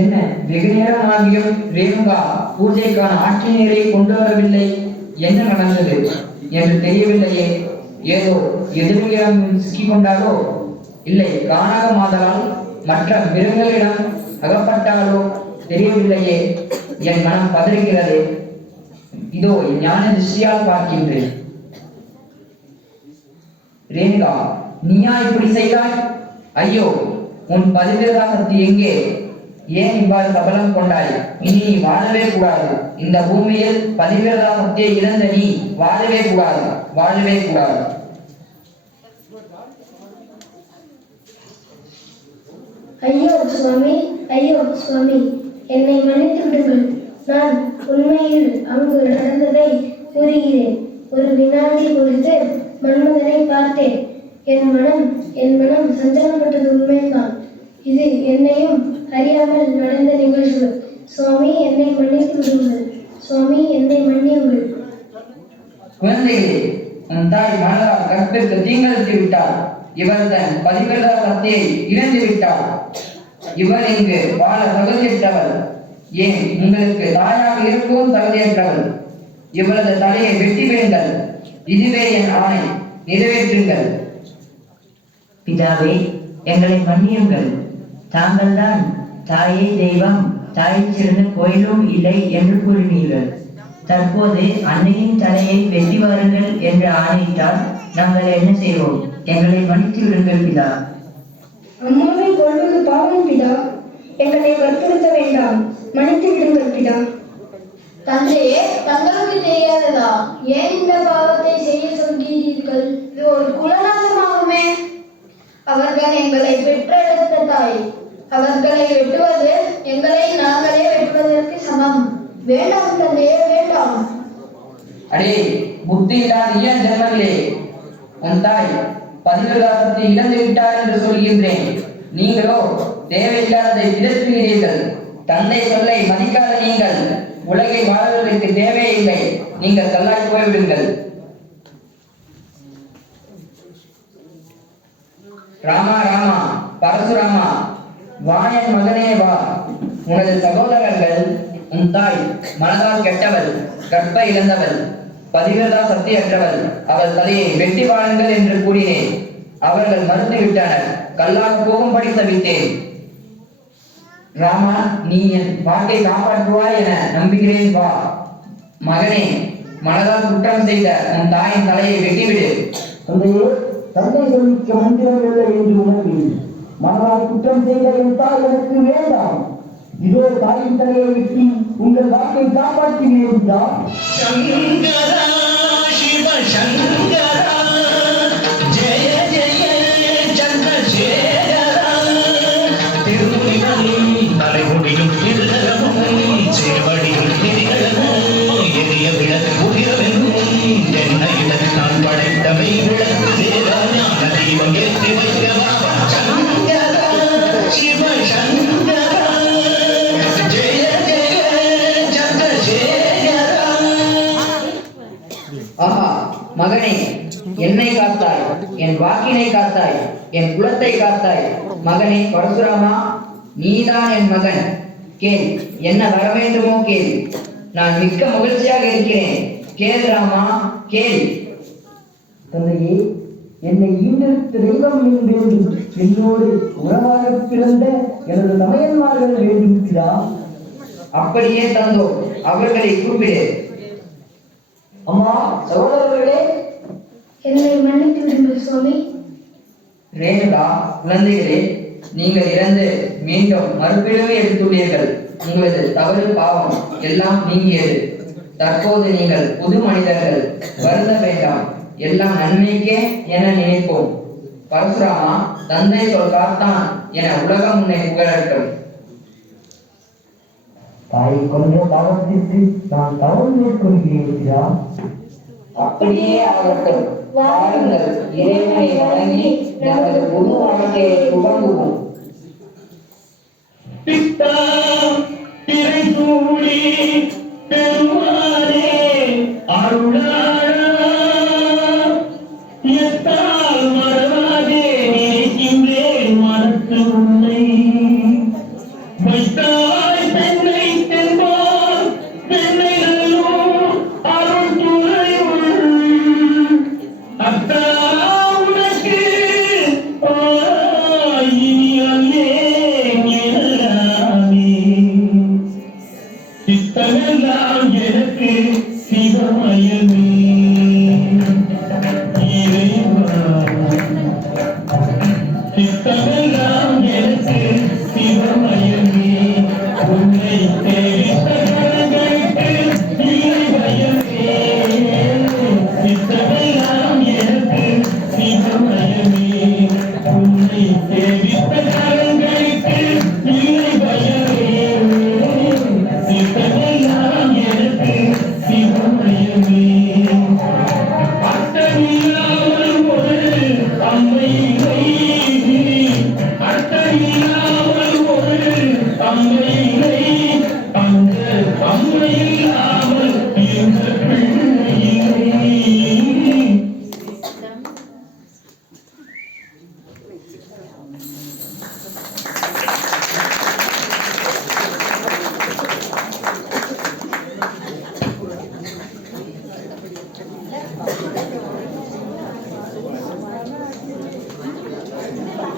என்ன வெகு நேரமாகியும் ரேணுகா பூஜைக்கான ஆட்சி நீரை கொண்டு வரவில்லை? என்ன நடந்தது என்று தெரியவில்லையே. ஏதோ எதிரிடம் சிக்கிக் கொண்டாலோ, இல்லை காணாத மாதலால் மற்ற மிருகங்களிடம் அகப்பட்டாலோ தெரியவில்லையே. என் மனம் பதறுகிறது. இதோ ஞான திருஷ்டியால் பார்க்கின்றேன். ரேணுகா, நீயா இப்படி செய்தாய்? ஐயோ, உன் பதிவிரதா சக்தி எங்கே? ஏன் இவ்வாறு சபலம் கொண்டாய்? இனி நீ வாழவே கூடாது. இந்த பூமியில் பதிவிரதா சக்தியை இழந்த நீ வாழவே கூடாது, வாழவே கூடாது. ஐயோ சுவாமி, ஐயோ சுவாமி, என்னை மன்னித்து விடுங்கள். நான் உண்மையில் அங்கு நடந்ததை கூறுகிறேன். ஒரு வினாடி பொழுது மன்மதனை பார்த்தேன். என் மனம் சஞ்சலப்பட்டது உண்மைதான். இது என்னையும் அறியாமல் நடந்த நிகழ்வு. சுவாமி, என்னை மன்னித்து விடுங்கள். சுவாமி, என்னை மன்னியுங்கள். குழந்தைகளே, உன் தாய் மனதால் கற்பிற்கு தீங்கிழைத்து விட்டார். இவர் தன் பதிவிரதா சக்தியை இழந்து விட்டார். இவர் இங்கு வாழ தகுதியற்றவர். ஏன் உங்களுக்கு தாயாக இருக்கவும் தகுதியற்றவர். இவரது தலையை வெட்டி விடுங்கள். இதுவே என் ஆணை, நிறைவேற்றுங்கள். பிதாவே, எங்களை மன்னியுங்கள். தாங்கள் தான் தாயே தெய்வம், தாயை சிறந்த கோயிலும் இல்லை என்று கூறினீர்கள். தற்போது அன்னையின் தலையை வெட்டி வாருங்கள் என்று ஆணையிட்டால் நாங்கள் என்ன செய்வோம்? எங்களை மன்னித்து விடுங்கள் பிதா. அம்மாவை கொள்வது பாவம் பிதா. எங்களை வற்புறுத்த வேண்டாம், மன்னித்து விடுங்கள் பிதா. தந்தையே, தங்களுக்கு தெரியாததா? ஏன் இந்த பாவத்தை செய்ய சொல்கிறீர்கள்? இது ஒரு குலநாசமாகுமே. அவர்கள் எங்களை பெற்றெடுத்த தாய். அவர்களை வெட்டுவது எங்களை நாங்களே வெட்டுவதற்கு சமம். வேண்டாம் தந்தையே, வேண்டாம். அடே புத்தி இல்லாத ஏன் ஜென்மங்களே, உன் தாய் பதிவிரதாசத்தை இழந்து விட்டார் என்று சொல்கின்றேன். நீங்களோ தேவையில்லாததை பிதற்றுகிறீர்கள். தந்தை சொல்லை மதிக்காத நீங்கள் உலகை வாழ்வதற்கு தேவையில்லை. நீங்கள் தள்ளாய் போய்விடுங்கள். ராமா ராமா, பரசுராமா, வா என் மகனே வா. உனது சகோதரர்கள், உன் தாய் மனதால் கெட்டவள், கற்ப இழந்தவள், பதிவிரதா சக்தியற்றவள். அவள் தலையை வெட்டி வாழுங்கள் என்று கூறினேன். அவர்கள் மறுத்துவிட்டனர். கல்லாக போகும்படி தவித்தேன். ராமா, நீ என் வாக்கை காப்பாற்றுவாய் என நம்புகிறேன். வா மகனே, மனதால் குற்றம் செய்த உன் தாயின் தலையை வெட்டிவிடு. தந்தையே, தந்தை சொல்லிக்க மந்திரம் இல்லை என்று உணர்கிறேன். மனதால் குற்றம் செய்த என் தாய் எனக்கு வேண்டாம். இதோ தாயின் தலையை வெட்டி உங்கள் வாக்கை காப்பாற்றுகிறேன். சங்கரா சிவ சங்கரா, ஜெய ஜெய சந்திரசேகரா. திருமுடியும் தலைமுடியும் திருநகமும் சேவடியும் திரிகளும் எரிய விளக்கு உதிரவென்னும் என்னையில நான் படைத்தவை விளக்கு தேவா ஞான தெய்வம் ஏற்றி வைக்கவா. சங்கரா சிவ சங்கரா, ஜெய ஜெய சந்திரசேகரா. ஆஹா மகனே, என்னை காத்தாய், என் வாக்கினை காத்தாய், என் குலத்தை காத்தாய். மகனே பரசுராமா, நீதான் என் மகன். கேள், என்ன வர வேண்டுமோ கேள். நான் மிக்க மகிழ்ச்சியாக இருக்கிறேன். கேள் ராமா, கேள். தந்தையே, என்னை ஈண்டெடுத்த தெய்வம் வேண்டும். என்னோடு உறவாக பிறந்த எனது தமையன்மார்கள் வேண்டும் பிதா. அப்படியே தந்தோம். அவர்களை கூப்பிடு. அம்மா, சகோதரர்களே, என்னை மன்னித்து விடுங்கள் சுவாமி. ரேணுகா, குழந்தைகளே, நீங்கள் இறந்து மீண்டும் மறுபிறவி எடுத்துள்ளீர்கள். உங்களது தவறு பாவம் எல்லாம் நீங்கியது. தற்போது நீங்கள் புது மனிதர்கள். வருந்த வேண்டாம், எல்லாம் நன்மைக்கே என நினைப்போம். பரசுராமா, தந்தை சொல் காத்தான் என உலகம் உன்னை புகழட்டும். தாயை கொன்ற பாவத்திற்கு நான் தவறு மேற்கொள்கிறேன் பிதா. அப்படியே ஆகட்டும். வாருங்கள், இறைவனை வணங்கி நமது புது வாழ்க்கையை துவங்குவோம். பித்தா திரை சூடி பெருமானே எல்லாம் எனக்கு சிவமயமே